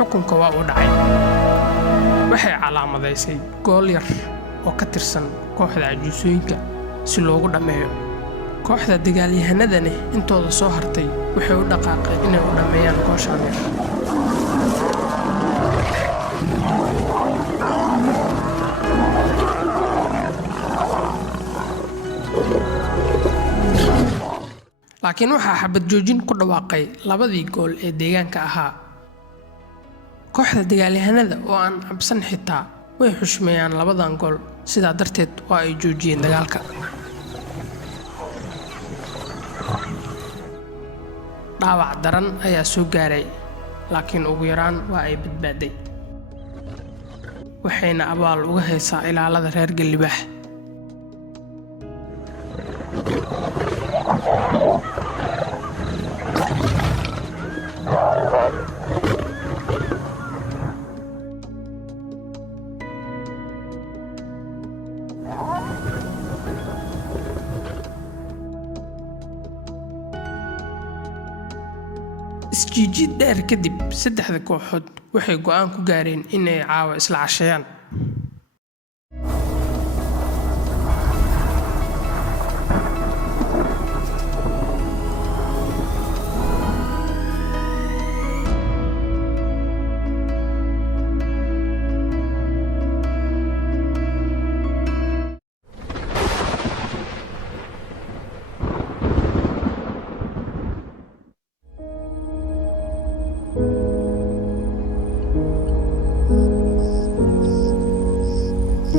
xukunka waa uu dhacay. Waxay calaamadaysay gool yar oo ka tirsan kooxda cajuusooyinka si loogu dhammeeyo. Kooxda dagaalyahanadani intooda soo hartay waxay u dhaqaaqeen inay u dhammeeyaan gooshaan yar. laakiin waxaa xabad joojin ku dhawaaqay labadii gool ee deegaanka ahaa. Kooxda dagaalyahanada oo aan cabsan xitaa way xushmeeyaan labadan gool, sidaa darteed waa ay joojiyeen dagaalka. dhaawac daran ayaa soo gaaray, laakiin ugu yaraan waa ay badbaaday. waxayna abaal uga haysaa ilaalada reer Galibaax. isjiijid dheer kadib, saddexda kooxood waxay go'aan ku gaareen inay caawa isla casheeyaan.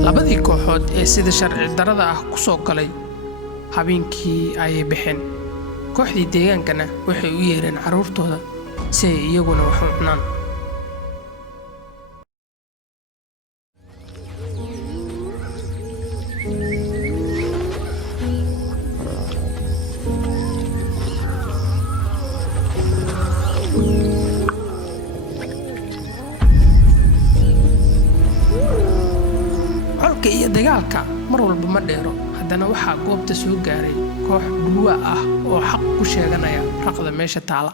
labadii kooxood ee sida sharci darrada ah ku soo galay habeenkii ayay baxeen. kooxdii deegaankana waxay u yeereen carruurtooda si ay iyaguna wax u cunaan. iyo dagaalka mar walba ma dheero, haddana waxaa goobta soo gaaray koox dhulwa ah oo xaq ku sheeganaya raqda meesha taala.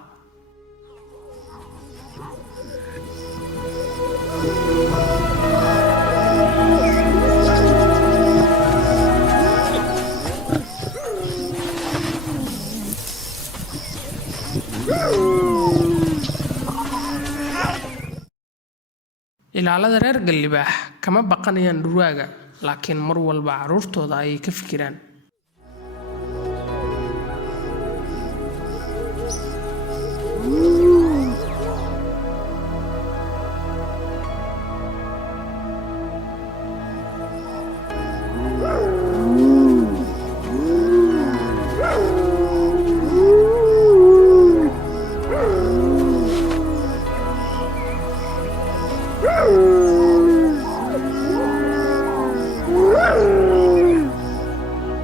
ilaalada reer Galibaax kama baqanayaan dhurwaaga, laakiin mar walba carruurtooda ayay ka fikiraan.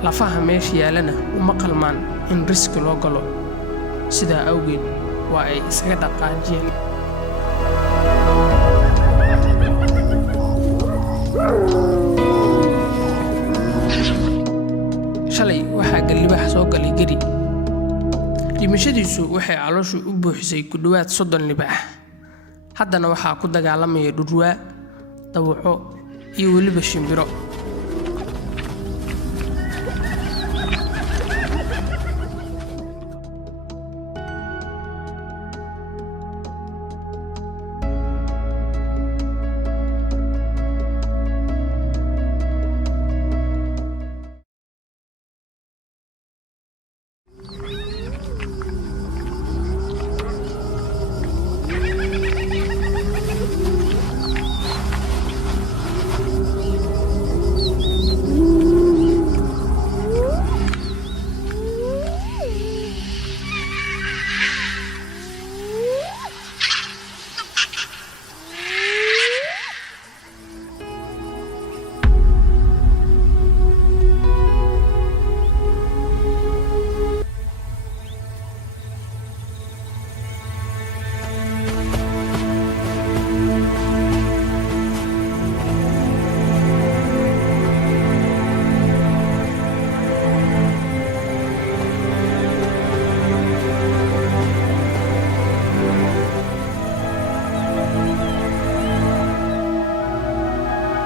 lafaha meesha yaalana uma qalmaan in riski loo galo, sidaa awgeed waa ay isaga dhaqaajiyeen. shalay waxaa Galibaax soo galay geri. dhimashadiisu waxay calooshu u buuxisay ku dhowaad 30 libaax. haddana waxaa ku dagaalamaya dhurwaa, dawaco iyo weliba shimbiro.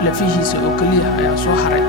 lafihiisa oo keliya ayaa soo haray.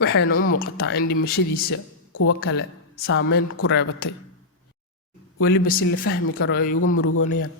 waxayna u muuqataa in dhimashadiisa kuwa kale saameyn ku reebatay, weliba si la fahmi karo ay uga murugoonayaan.